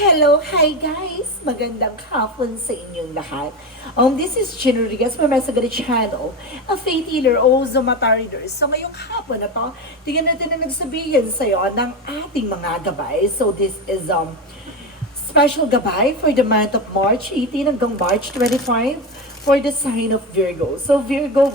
Hello, hi guys! Magandang hapon sa inyong lahat. This is Chin Rodriguez from Mesagari Channel, a faith healer, also mata reader. So ngayong hapon na to, tingnan natin na nagsabihin sa'yo ng ating mga gabay. So this is special gabay for the month of March 18 hanggang March 25 for the sign of Virgo. So Virgo,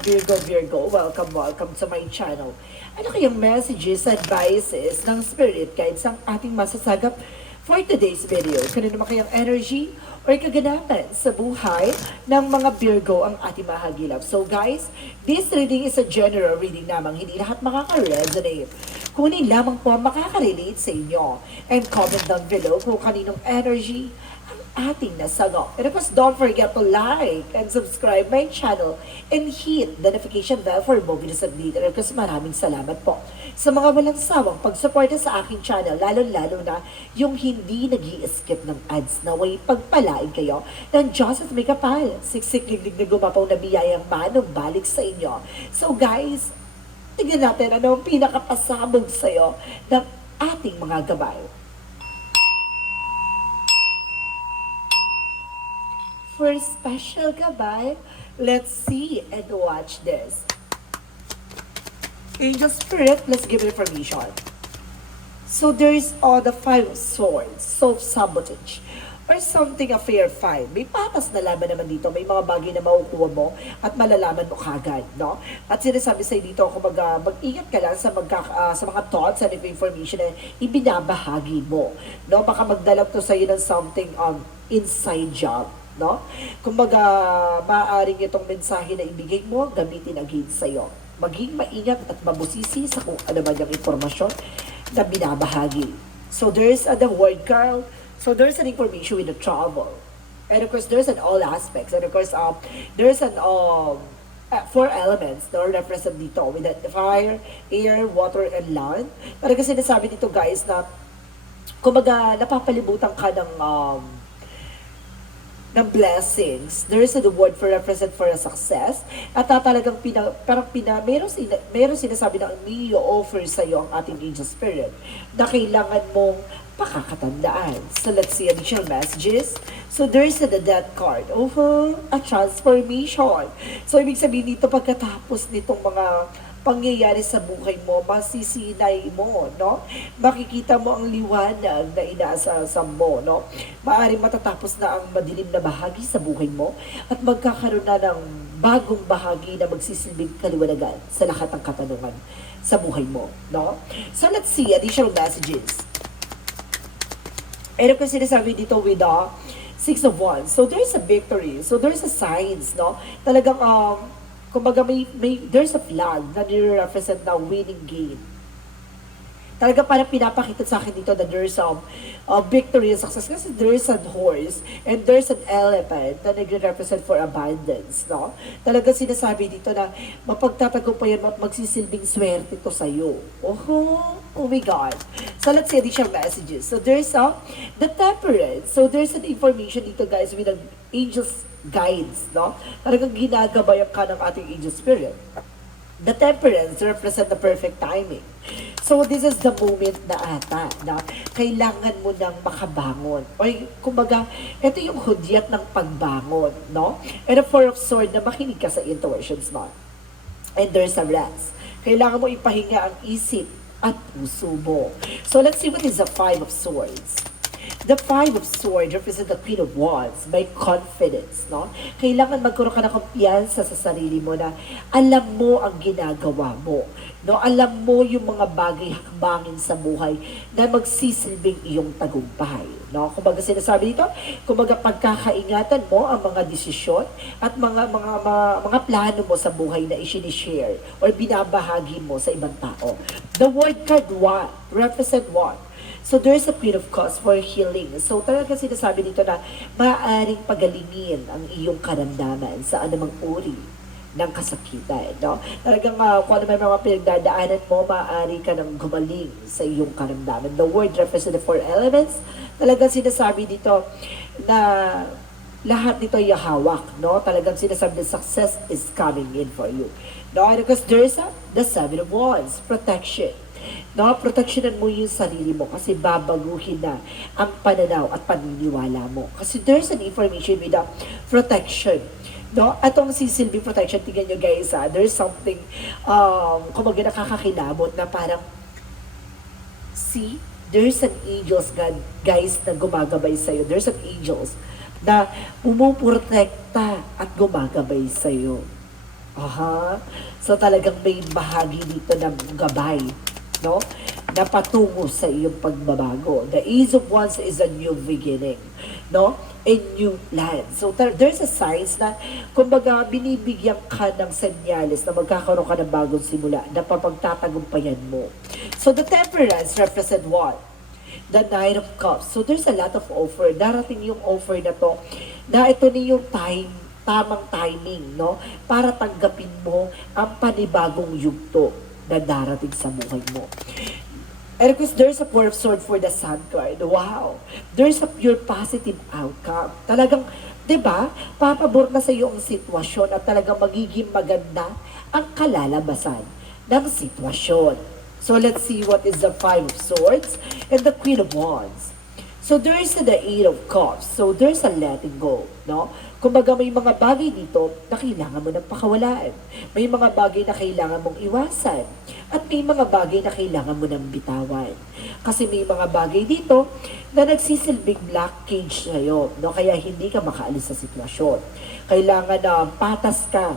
welcome to my channel. Ano kayang messages, advices ng spirit guides ang ating masasagap for today's video? Kung ano naman kayang energy or kaganapan sa buhay ng mga Virgo ang ating mahagilap. So guys, this reading is a general reading lamang. Hindi lahat makaka-resonate. Kunin lamang po ang makaka-relate sa inyo. And comment down below kung kaninong energy ang ating nasagap. And of course, don't forget to like and subscribe my channel and hit the notification bell for more videos update. And of course, maraming salamat po sa mga walang sawang pagsuporta sa aking channel, lalo-lalo na yung hindi nag-i-skip ng ads. Naway pagpalain kayo ng Diyos at may kapal. Siksik-liglig na gumapaw na biyayang manong balik sa inyo. So guys, tignan natin ano ang pinakapasabog sa'yo ng ating mga gabay. For special gabay, let's see and watch this. Angel Spirit, let's give information. So there is all the 5 swords, self-sabotage, or something affair 5. May patas na laban naman dito, may mga bagay na makukuha mo at malalaman mo kagad, no? At sinasabi sa'yo dito, kung mag-ingat ka lang sa mga thoughts and information na ibinabahagi mo, no? Baka magdalap to sa'yo ng something inside job, no? Kumbaga, maaaring itong mensahe na ibigay mo, gamitin against sa'yo. Maging maingat at mabusisi sa kung ano man yung informasyon na binabahagi. So there's the word card. So there's an information with the travel. And of course, there's an all aspects. And of course, there's an 4 elements na represent dito with the fire, air, water, and land. Pero kasi sinasabi dito guys na kumbaga napapalibutan ka ng blessings. There is a word for represent for a success. At talagang meron sinasabi na may offer sa iyo ang ating angel spirit na kailangan mong pakakatandaan. So let's see additional messages. So there is a death card. A transformation. So ibig sabihin dito pagkatapos nitong mga pangyayari sa buhay mo, masisinay mo, no? Makikita mo ang liwanag na inaasa mo, no? Maaaring matatapos na ang madilim na bahagi sa buhay mo at magkakaroon na ng bagong bahagi na magsisilbing kaliwanagan sa lahat ng katanungan sa buhay mo, no? So let's see additional messages. And ako sinasabi dito with the 6 of Wands. So there's a victory. So there's a signs, no? Talagang kumbaga there's a flag na nire-represent na winning game. Talaga parang pinapakita sa akin dito na there's a victory and success. Kasi there's a horse and there's an elephant na nagre-represent for abundance, no? Talaga sinasabi dito na mapagtatagumpayan mo at magsisilbing swerte to sa'yo. Oh my God. So let's see additional messages. So there's the temperance. So there's an information dito guys with an angel's guides, no? Talagang ginagabayan ka ng ating angel spirit. The temperance represent the perfect timing. So this is the moment na ata na kailangan mo nang makabangon. O kumbaga, ito yung hudyat ng pagbangon, no? And the 4 of Swords na makinig ka sa intuitions mo. And there's a rest. Kailangan mo ipahinga ang isip at puso mo. So let's see what is the 5 of Swords. The 5 of Swords represent the Queen of Wands by confidence, no? Kailangan magkaroon ka ng kumpiyansa sa sarili mo na alam mo ang ginagawa mo, no? Alam mo yung mga bagay hakbangin sa buhay na magsisilbing iyong tagumpay, no? Kumbaga sinasabi dito, kumbaga pagkakaingatan mo ang mga desisyon at mga plano mo sa buhay na i-share or binabahagi mo sa ibang tao. The word card what represent what? So there's a Queen of Cups for healing. So talaga sinasabi dito na maaaring pagalingin ang iyong karamdaman sa anumang uri ng kasakitan, no? Talagang kung ano may mga pinagdadaanan mo, maaari ka nang gumaling sa iyong karamdaman. The word refers to the 4 elements. Talagang sinasabi dito na lahat nito ay hawak, no? Talagang sinasabi na success is coming in for you. No? And because there's the 7 of Wands, protection. No, proteksyonan mo yung sarili mo kasi babaguhin na ang pananaw at paniniwala mo. Kasi there's an information with the protection. No? Atong sisilbi protection, tingnan nyo guys, there's something, kumbaga nakakakilabot na parang, see, there's an angels, God, guys, na gumagabay sa'yo. There's an angels na pumuprotekta at gumagabay sa'yo. Aha. So talagang may bahagi dito ng gabay, no? Na patungo sa iyong pagbabago. The Ace of Wands is a new beginning, no? A new plan. So there's a signs na, kumbaga, binibigyan ka ng senyales na magkakaroon ka ng bagong simula na papagtatagumpayan mo. So the Temperance represent what? The Knight of Cups. So there's a lot of offer. Darating yung offer na to, na ito na yung tamang timing, no? Para tanggapin mo ang panibagong yugto na darating sa buhay mo. And of course, there's a Four of Swords for the Sun card. Wow! There's a pure positive outcome. Talagang, di ba, papabor na sa iyo ang sitwasyon at talagang magiging maganda ang kalalabasan ng sitwasyon. So let's see what is the Five of Swords and the Queen of Wands. So there's the Eight of Cups. So there's a letting go, no? Kumbaga may mga bagay dito na kailangan mo ng pakawalaan. May mga bagay na kailangan mong iwasan. At may mga bagay na kailangan mo ng bitawan. Kasi may mga bagay dito na nagsisilbing blockage sa'yo, no? Kaya hindi ka makaalis sa sitwasyon. Kailangan na patas ka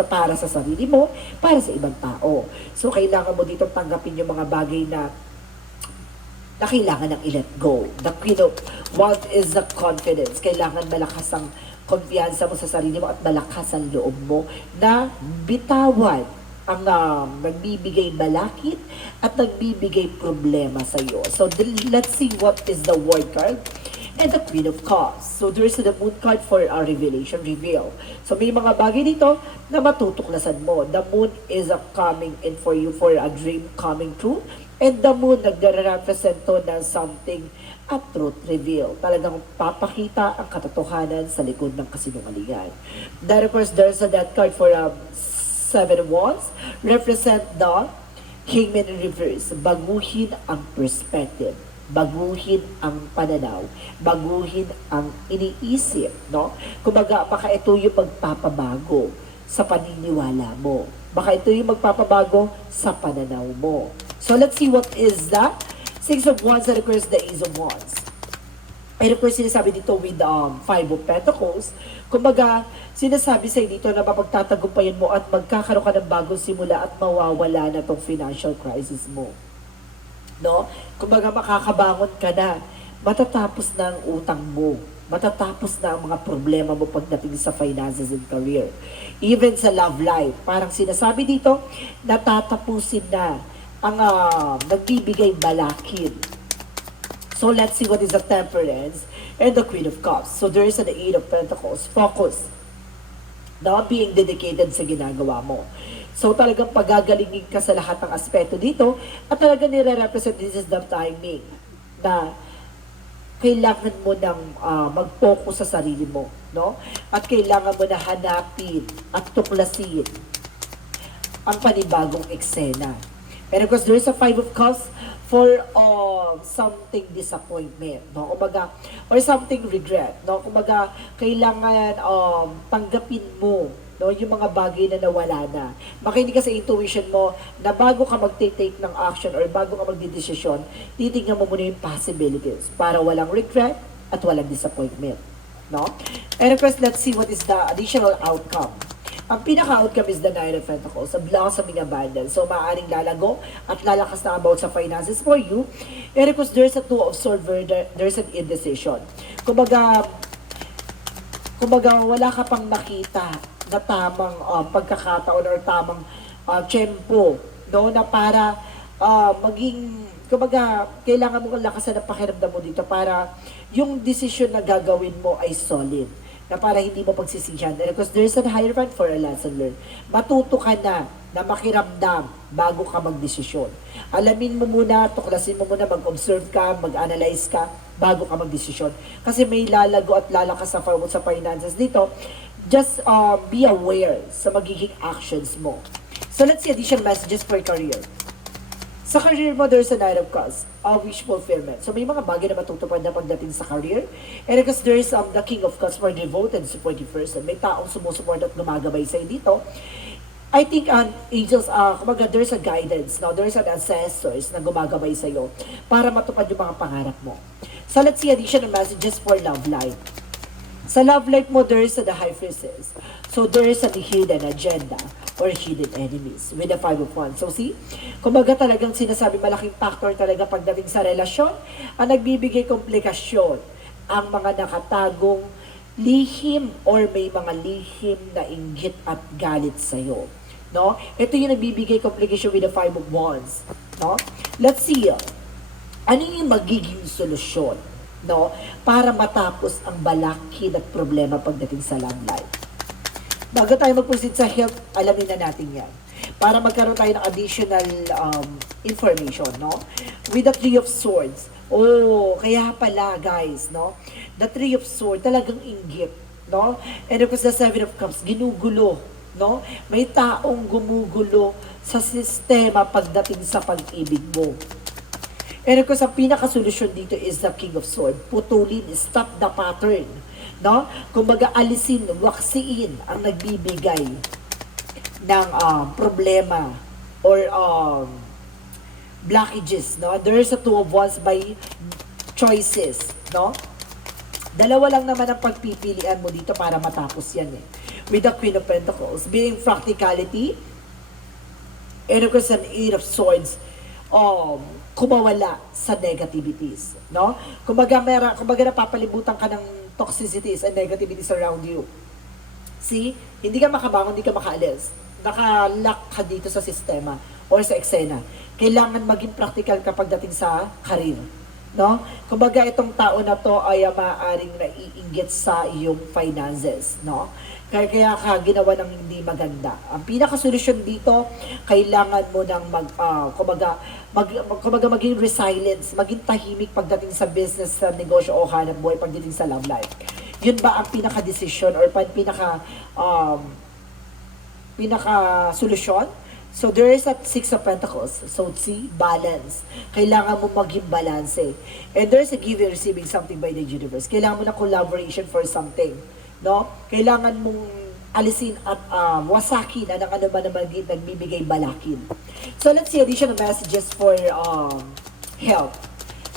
para sa sarili mo, para sa ibang tao. So kailangan mo dito tanggapin yung mga bagay na kailangan ng i-let go. The Queen of Wands is the confidence. Kailangan malakas ang kumpiyansa mo sa sarili mo at malakas ang loob mo na bitawan ang nagbibigay balakid at nagbibigay problema sa iyo. So let's see what is the World card and the Queen of Cups. So there is the Moon card for a revelation, reveal. So may mga bagay dito na matutuklasan mo. The Moon is a coming in for you for a dream coming true. And the Moon, nagre-represent to ng something at truth reveal. Talagang papakita ang katotohanan sa likod ng kasinungalingan. Then of course, there's a that card for Seven of Wands. Represent the Hangman in reverse. Baguhin ang perspective. Baguhin ang pananaw. Baguhin ang iniisip. No? Kumbaga, baka ito yung magpapabago sa paniniwala mo. Baka ito yung magpapabago sa pananaw mo. So let's see what is the Six of Wands and of course the Ace of Wands. And of course sinasabi dito with Five of Pentacles, kumbaga sinasabi sa dito na mapagtatagumpayan mo at magkakaroon ka ng bagong simula at mawawala na tong financial crisis mo. No? Kumbaga makakabangon ka na, matatapos na ang utang mo, matatapos na ang mga problema mo pagdating sa finances and career. Even sa love life, parang sinasabi dito, natatapusin na ang nagbibigay balakid. So let's see what is the Temperance and the Queen of Cups. So there is an Eight of Pentacles. Focus. Not being dedicated sa ginagawa mo. So talagang pagagalingin ka sa lahat ng aspeto dito at talagang nire-represent this is the timing na kailangan mo nang mag-focus sa sarili mo, no? At kailangan mo na hanapin at tuklasin ang panibagong eksena. And of course, there is a Five of Cups for something disappointment, no? Kumbaga, or something regret, no? Kumbaga, kailangan tanggapin mo, no, yung mga bagay na nawala na. Makinig ka sa intuition mo na bago ka mag-take ng action or bago ka magdidesisyon, titignan mo muna yung possibilities para walang regret at walang disappointment, no? And of course, let's see what is the additional outcome. Ang pinaka-outcome is the Nine of Pentacles, a blossoming abundance. So, maaaring lalago at lalakas na about sa finances for you. And of course, there's a Two of Swords, there's an indecision. Kumbaga, wala ka pang nakita na tamang pagkakataon or tamang tiyempo, no? Na para maging, kumbaga, kailangan mo lakasan ang pakiramdam mo dito para yung decision na gagawin mo ay solid, na para hindi mo pagsisihan. Because there's a Hierophant for a lesson learned. Matuto ka na makiramdam bago ka magdesisyon. Alamin mo muna, tuklasin mo muna, mag-observe ka, mag-analyze ka, bago ka magdesisyon. Kasi may lalago at lalakas sa finances dito. Just be aware sa magiging actions mo. So let's see additional messages for career. Sa career mo, there's a Knight of Cups, wish fulfillment. So may mga bagay na matutupad na pagdating sa career. And because there's the King of Cups for devoted, supportive person. May taong sumusuport at gumagabay sa'yo dito. I think angels, kumbaga there's a guidance, no? There's an ancestors na gumagabay sa'yo para matupad yung mga pangarap mo. So let's see additional messages for love life. Sa love life mo, there is the high priestess. So there is a hidden agenda or hidden enemies with the Five of Wands. So see, kumbaga talagang sinasabi malaking factor talaga pagdating sa relasyon ang nagbibigay komplikasyon ang mga nakatagong lihim or may mga lihim na inggit at galit sa'yo. No? Ito yung nagbibigay komplikasyon with the Five of Wands. No? Let's see, ano yung magiging solusyon, no, para matapos ang balakid at problema pagdating sa love life. Bago tayo mag-proceed sa health, alamin na natin yan. Para magkaroon tayo ng additional information, no? With the Three of Swords. Oh, kaya pala, guys, no? The Three of Swords, talagang inggit, no? And of course, the Seven of Cups, ginugulo, no? May taong gumugulo sa sistema pagdating sa pag-ibig mo. And of course, ang pinakasolusyon dito is the King of Swords. Putulin, stop the pattern. No? Kumbaga, alisin, waksiin ang nagbibigay ng problema or blockages. No? There is a Two of Wands by choices. No? Dalawa lang naman ang pagpipilian mo dito para matapos yan. With the Queen of Pentacles, being practicality, and of course, an Eight of Swords, kumawala sa negativities, no? Kumbaga napapalibutan ka ng toxicities and negativities around you. See? Hindi ka makabangon, hindi ka makaalis. Nakalock ka dito sa sistema or sa eksena. Kailangan maging practical kapag dating sa career, no? Kumbaga itong tao na to ay maaaring naiinggit sa iyong finances, no? Kaya ka ginawa ng hindi maganda. Ang pinakasolusyon dito, kailangan mo nang maging resilience, maging tahimik pagdating sa business, sa negosyo o hanap buhay pagdating sa love life. Yun ba ang pinaka-decision or pinaka-solusyon? So there is a Six of Pentacles. So see, balance. Kailangan mo maging balance. And there is a giving and receiving something by the universe. Kailangan mo na collaboration for something. No? Kailangan mong alisin at wasakin ang ano man naman nagbibigay balakin. So let's see additional messages for health.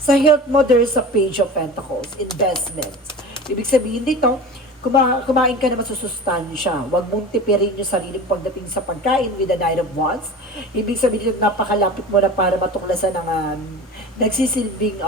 Sa health mo, there is a Page of Pentacles, investments. Ibig sabihin dito, kumain ka na masusustansya. Huwag mong tipirin yung sarili pagdating sa pagkain with the Knight of Wands. Ibig sabihin dito, napakalapit mo na para matuklasan ng nagsisilbing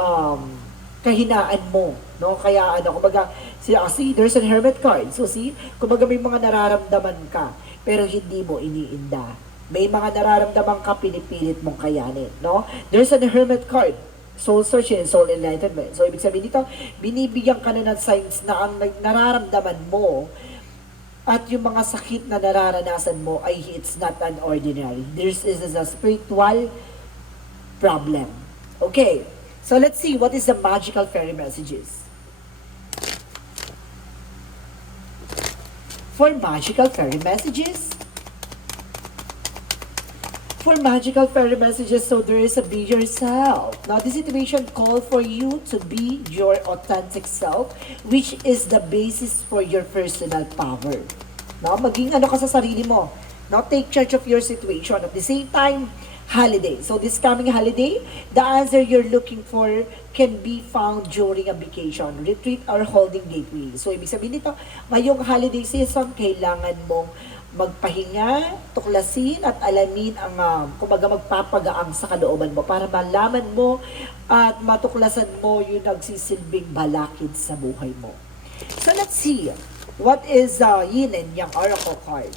kahinaan mo, no? Kaya kumbaga, see, there's a Hermit card. So see, kumbaga may mga nararamdaman ka, pero hindi mo iniinda. May mga nararamdaman ka, pinipilit mong kayanin, no? There's a Hermit card. Soul search and soul enlightenment. So ibig sabihin dito, binibigyan ka na ng signs na ang nararamdaman mo at yung mga sakit na nararanasan mo ay it's not an ordinary. This is a spiritual problem. Okay. So let's see what is the magical fairy messages. For magical fairy messages, so there is a be yourself. Now this situation call for you to be your authentic self, which is the basis for your personal power. Now maging ka sa sarili mo. Now take charge of your situation. At the same time, holiday. So this coming holiday, the answer you're looking for can be found during a vacation, retreat, or holding gateway. So ibig sabihin nito, ngayong holiday season, kailangan mong magpahinga, tuklasin, at alamin ang kumbaga magpapagaang sa kalooban mo para malaman mo at matuklasan mo yung nagsisilbing balakid sa buhay mo. So let's see, what is Yin and Yang Oracle card?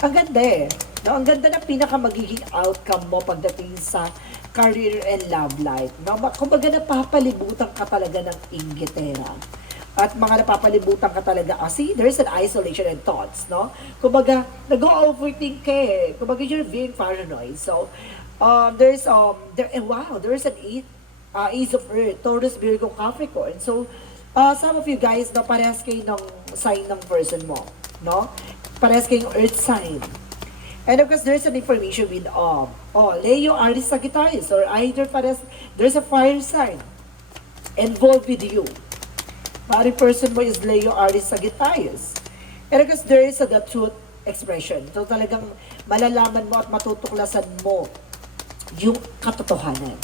Ang ganda no? Ang ganda ng pinaka magiging outcome mo pagdating sa career and love life. No? Kumbaga napapalibutan ka talaga ng inggitera. At mga napapalibutan ka talaga. See, there's an isolation and thoughts, no? Kumbaga, nag-overthink ka Kumbaga, you're being paranoid. So, there's an Ace of Earth, Taurus, Virgo, Capricorn. So, some of you guys, no, parehas kayo ng sign ng person mo, no? Parehas kayong Earth sign. And of course, there's an information with Leo, Aries, Sagittarius, or either pares, there's a fire sign involved with you. Mari person mo is Leo, Aries, Sagittarius. And of course, there is the truth expression. So talagang malalaman mo at matutuklasan mo yung katotohanan.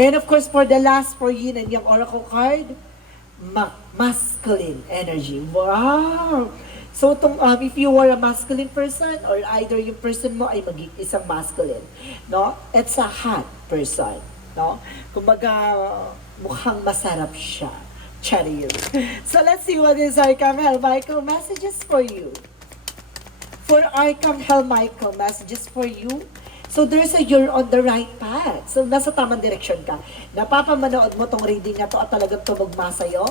And of course, for the last for yin and yang oracle card, masculine energy. Wow! So, if you are a masculine person, or either yung person mo ay isang masculine, no? It's a hot person, no? Kumbaga, mukhang masarap siya. Chariot. So, let's see what is Archangel Michael messages for you. For Archangel Michael messages for you, so you're on the right path. So, nasa tamang direksyon ka. Napapamanood mo tong reading na to at talagang tumugma sa'yo.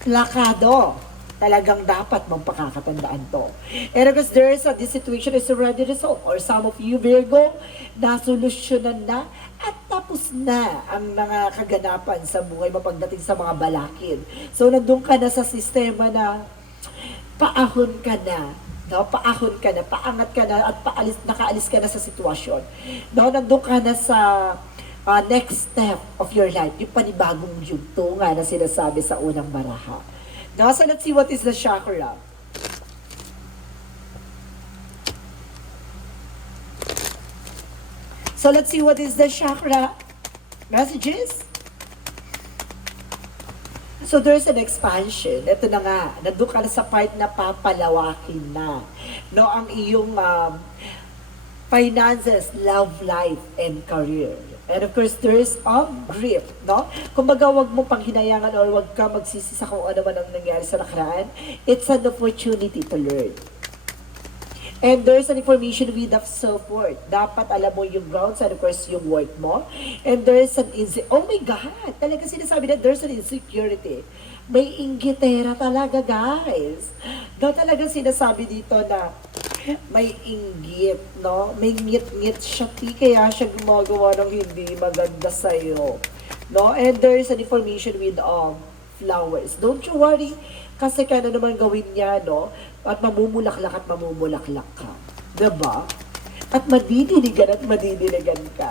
Plakado. Talagang dapat mong pakakatandaan to. And because this situation is already resolved. Or some of you, Virgo, nasolusyonan na at tapos na ang mga kaganapan sa buhay mapagdating sa mga balakid. So, nandun ka na sa sistema na paahon ka na. No, paahon ka na, paangat ka na, at nakaalis ka na sa sitwasyon. No, nandun ka na sa next step of your life, yung panibagong yugto nga na sinasabi sa unang baraha. Now, so let's see what is the chakra. So let's see what is the chakra messages. So there's an expansion. Ito na nga, nandun ka na sa part na papalawakin na. No, ang iyong finances, love life, and career. And of course, there is grip, no? Kumbaga, wag mo pang hinayangan or wag ka magsisi sa kung ano man ang nangyari sa nakaraan. It's an opportunity to learn. And there's an information with of self-worth. Dapat alam mo yung grounds and of course yung worth mo. And there's an oh my God! Talaga sinasabi na there's an insecurity. May inggitera talaga, guys. No, talaga sinasabi dito na may inggit, no? May ngit-ngit siya, kaya siya gumagawa ng hindi maganda sa'yo. No? And there is an information with flowers. Don't you worry, kasi kaya na naman gawin niya, no? At mamumulaklak ka. Diba? At madidiligan ka.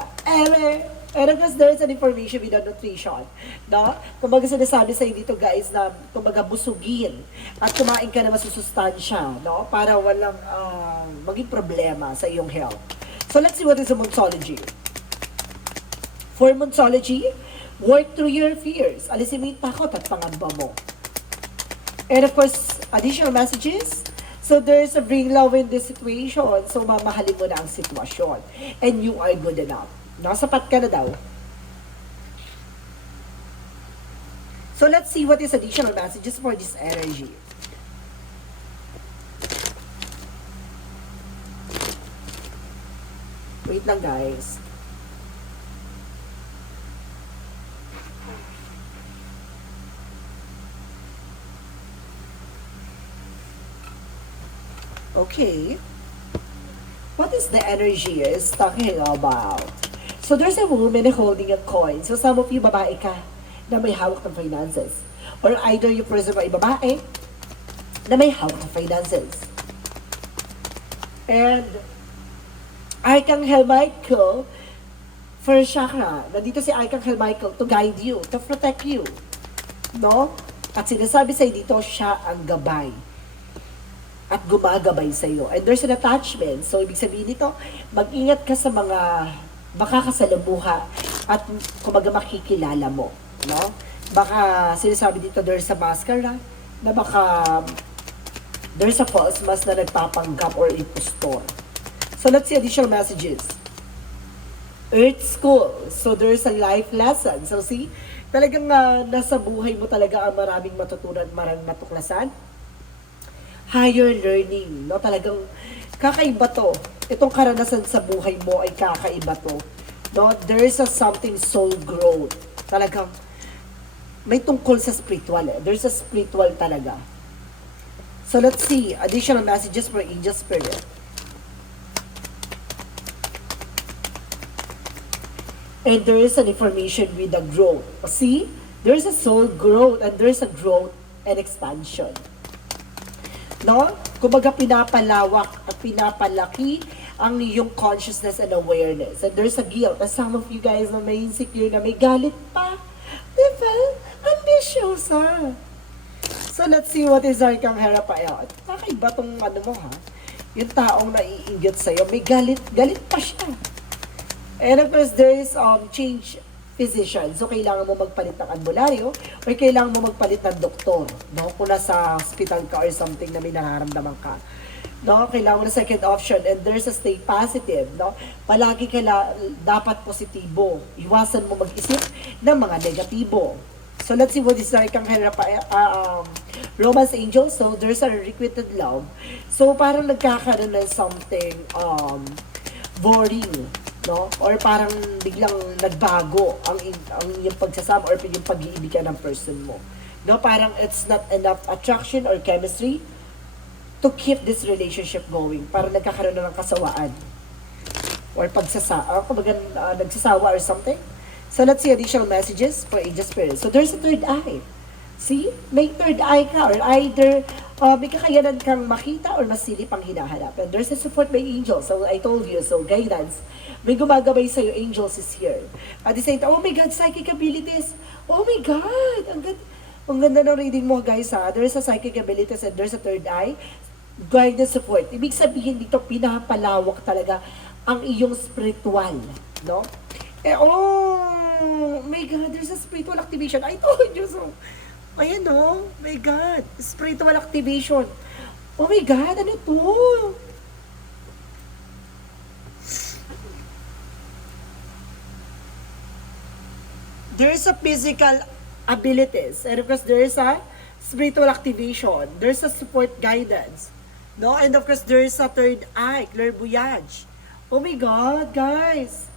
And of course, there is an information with the nutrition. No? Kumbaga sinasabi sa'yo dito, guys, na kumbaga busugin at kumain ka na masusustansya, no? Para walang maging problema sa iyong health. So let's see what is the Monsology. For Monsology, work through your fears. Alisin mo yung takot at pangamba mo. And of course, additional messages. So there's a bring love in this situation. So mamahalin mo na ang sitwasyon. And you are good enough. Nakasapat ka na daw. So let's see what is additional messages for this energy. Wait lang, guys. Okay. What is the energy is talking about? So there's a woman holding a coin. So some of you babae ka na may hawak ng finances. Or either yung person ay babae na may hawak ng finances. And Archangel Michael for chakra. Nandito si Archangel Michael to guide you, to protect you. No? At sinasabi sa'yo dito, siya ang gabay. At gumagabay sa'yo. And there's an attachment. So ibig sabihin nito, mag-ingat ka sa mga makakasalamuha at kumbaga makikilala mo, no? Baka sinasabi dito there's a mascara na baka there's a false mask na nagpapanggap or impostor. So let's see additional messages. Earth School. So there's a life lesson. So see, talagang nasa buhay mo talaga ang maraming matutunan, maraming matuklasan. Higher learning, no? Talagang kakaiba to. Itong karanasan sa buhay mo ay kakaiba to. No? There is something soul growth. Talagang may tungkol sa spiritual. There's a spiritual talaga. So let's see additional messages for Angel Spirit. And there is an information with the growth. See? There's a soul growth and there's a growth and expansion. no? Kumbaga pinapalawak at pinapalaki ang iyong consciousness and awareness. And there's a guilt. And some of you guys na may insecure na may galit pa. Diba? Ambisyosa. So let's see what is Arkanghera pa. Kakaiba tong ano mo ha. Yung taong naiinggit sa'yo, may galit pa siya. And of course, there is change physician. So, kailangan mo magpalit ng albularyo or kailangan mo magpalit ng doktor. No? Kung nasa hospital ka or something na may nararamdaman ka. No? Kailangan mo na second option and there's a stay positive. No? Palagi dapat positibo. Iwasan mo mag-isip ng mga negatibo. So, let's see what is Arkanghera pa. Romance angel. So, there's a requited love. So, parang nagkakaroon ng something boring. No? Or parang biglang nagbago ang yung pagsasama or yung pag-iibigan ng person mo. No? Parang it's not enough attraction or chemistry to keep this relationship going. Parang nagkakaroon na ng kasawaan. Or nagsasawa or something. So let's see additional messages for Angel Spirit. So there's a third eye. See? May third eye ka or either may kakayanan kang makita or masilip ang hinahanap. And there's a support by angels. So I told you, so guidance. May gumagabay sa'yo, angels is here. At the same time, oh my God, psychic abilities. Oh my God, ang ganda ng reading mo guys ha. There's a psychic abilities and there's a third eye. Guidance support. Ibig sabihin dito, pinapalawak talaga ang iyong spiritual. No? Oh my God, there's a spiritual activation. I told you so. Ayan oh, my God, spiritual activation. Oh my God, ano to? There is a physical abilities. And of course, there is a spiritual activation. There's a support guidance. No? And of course, there is a third eye, clairvoyance. Oh my God, guys.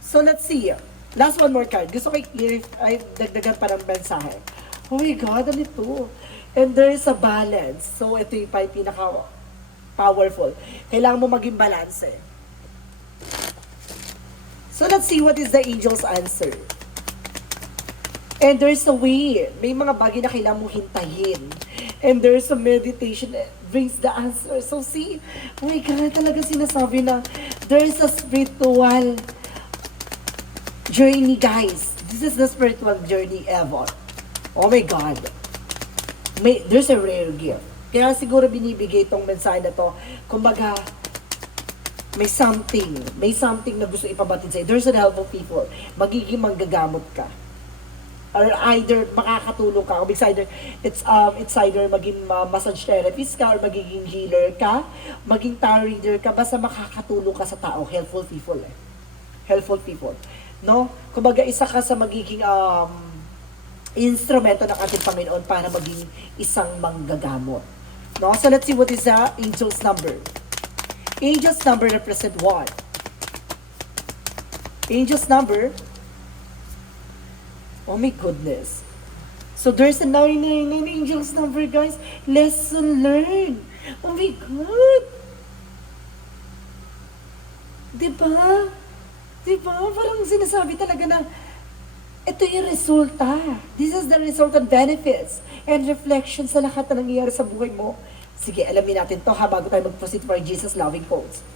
So let's see. Last one more card. Gusto ko ay dagdagan pa ng mensahe. Oh my God, ano ito? And there is a balance. So ito yung pinaka-powerful. Kailangan mo maging balance eh. So let's see what is the angel's answer. And there's a way. May mga bagay na kailangan mo hintayin. And there's a meditation that brings the answer. So see, oh my God, talaga sinasabi na there's a spiritual journey, guys. This is the spiritual journey ever. Oh my God. There's a rare gift. Kaya siguro binibigay itong mensahe na to. Kumbaga, may something na gusto ipabatid sa'yo. There's an helpful people. Magiging manggagamot ka. Or either makakatulong ka. It's either maging massage therapist ka or magiging healer ka, maging tarot reader ka, basta makakatulong ka sa tao. Helpful people eh. Helpful people. No? Kumbaga isa ka sa magiging instrumento ng ating Panginoon para maging isang manggagamot. No? So let's see what is the angel's number. Angel's number represent what? Angel's number, oh my goodness. So there's a 999 angel's number, guys. Lesson learned. Oh my God. Diba? Diba? Parang sinasabi talaga na ito yung resulta. This is the result and benefits and reflection sa lahat na nangyayari sa buhay mo. Sige, alamin natin to ha bago tayo mag-proceed for Jesus loving quotes.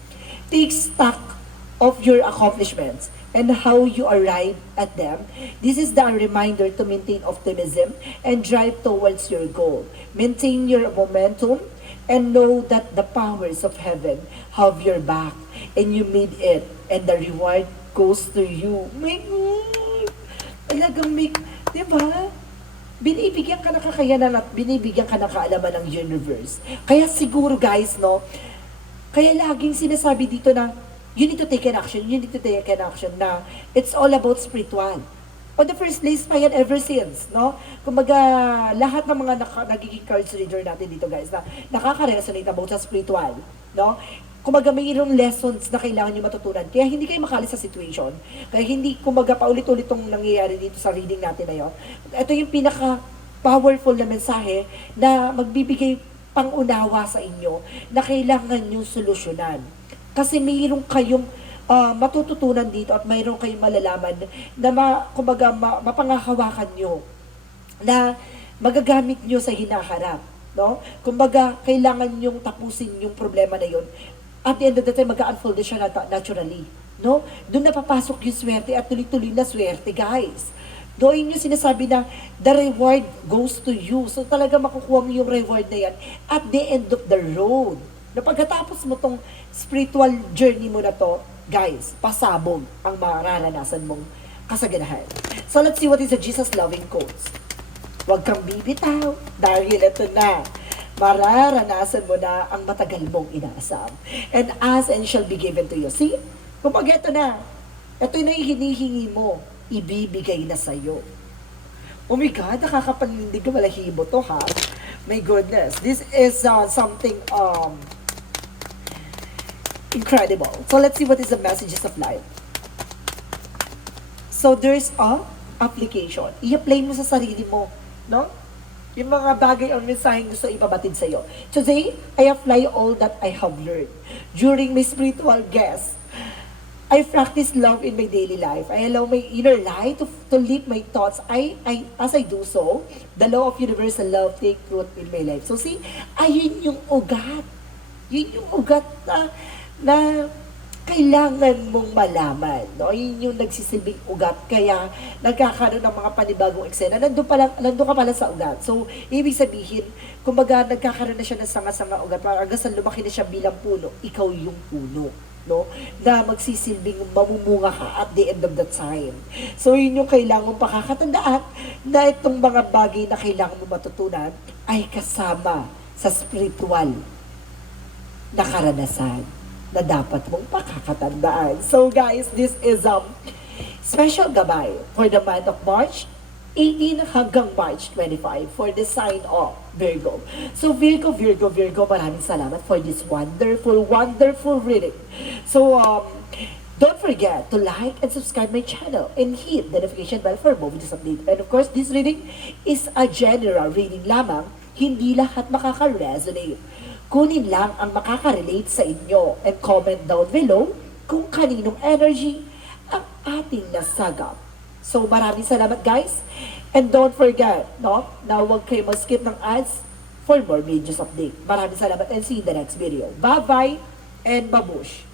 Take stock of your accomplishments and how you arrive at them. This is the reminder to maintain optimism and drive towards your goal. Maintain your momentum and know that the powers of heaven have your back and you made it and the reward goes to you. My God! Talagang di ba? Binibigyan ka ng kakayanan at binibigyan ka ng kaalaman ng universe. Kaya siguro guys, no? Kaya laging sinasabi dito na you need to take an action, na it's all about spiritual. On the first place pa yan ever since, no? Kumbaga, lahat ng mga nagiging cards reader natin dito guys, na nakaka-resonate about sa spiritual, no? Kumbaga, mayroong lessons na kailangan nyo matutunan. Kaya hindi kayo makalis sa situation. Kaya hindi, kumbaga, paulit-ulit itong nangyayari dito sa reading natin na yun. Ito yung pinaka-powerful na mensahe na magbibigay pang-unawa sa inyo na kailangan nyo solusyonan. Kasi mayroong kayong matututunan dito at mayroong kayong malalaman na kumbaga, mapanghahawakan nyo na magagamit nyo sa hinaharap. No? Kumbaga, kailangan nyong tapusin yung problema na yun. At the end of the time, mag-unfold siya naturally. No? Doon napapasok yung swerte at tuloy-tuloy na swerte, guys. Doon yung sinasabi na the reward goes to you. So talaga makukuha mo yung reward na yan at the end of the road. Na pagkatapos mo tong spiritual journey mo na to, guys, pasabog ang mararanasan mong kasaganahan. So let's see what is the Jesus loving quotes. Huwag kang bibitaw dahil ito na. Mararanasan mo na ang matagal mong inaasam. And ask and shall be given to you. See? Kumbaga ito na. Ito na yung hinihingi mo. Ibibigay na sa'yo. Oh my God, nakakapanindig ka malahibo to, ha? My goodness. This is something incredible. So let's see what is the messages of life. So there's a application. I-apply mo sa sarili mo, no? Yung mga bagay ang mensaheng gusto ipabatid sa'yo. Today, I apply all that I have learned. During my spiritual guest, I practice love in my daily life. I allow my inner light to lead my thoughts. As I do so, the law of universal love take root in my life. So see, ayun yung ugat. Yun yung ugat na kailangan mong malaman. No? Yun yung nagsisilbing ugat. Kaya nagkakaroon ng mga panibagong eksena. Nandun ka pala sa ugat. So, ibig sabihin, kumbaga nagkakaroon na siya ng sanga-sanga ugat. Hanggang sa lumaki na siya bilang puno, ikaw yung puno. No? Na magsisilbing mamumunga ka at the end of the time. So, yun yung kailangan mong pakakatandaan na itong mga bagay na kailangan mo matutunan ay kasama sa spiritual na karanasan na dapat mong pakakatandaan. So, guys, this is special gabay for the month of March 18 hanggang March 25 for the sign of Virgo. So Virgo, maraming salamat for this wonderful reading. So don't forget to like and subscribe my channel and hit the notification bell for more videos update. And of course, this reading is a general reading lamang, hindi lahat makaka-resonate. Kunin lang ang makaka-relate sa inyo and comment down below kung kaninong energy ang ating nasagap. So, maraming salamat, guys. And don't forget, no, na huwag kayo mag-skip ng ads for more videos update. Maraming salamat and see you in the next video. Bye-bye and babush!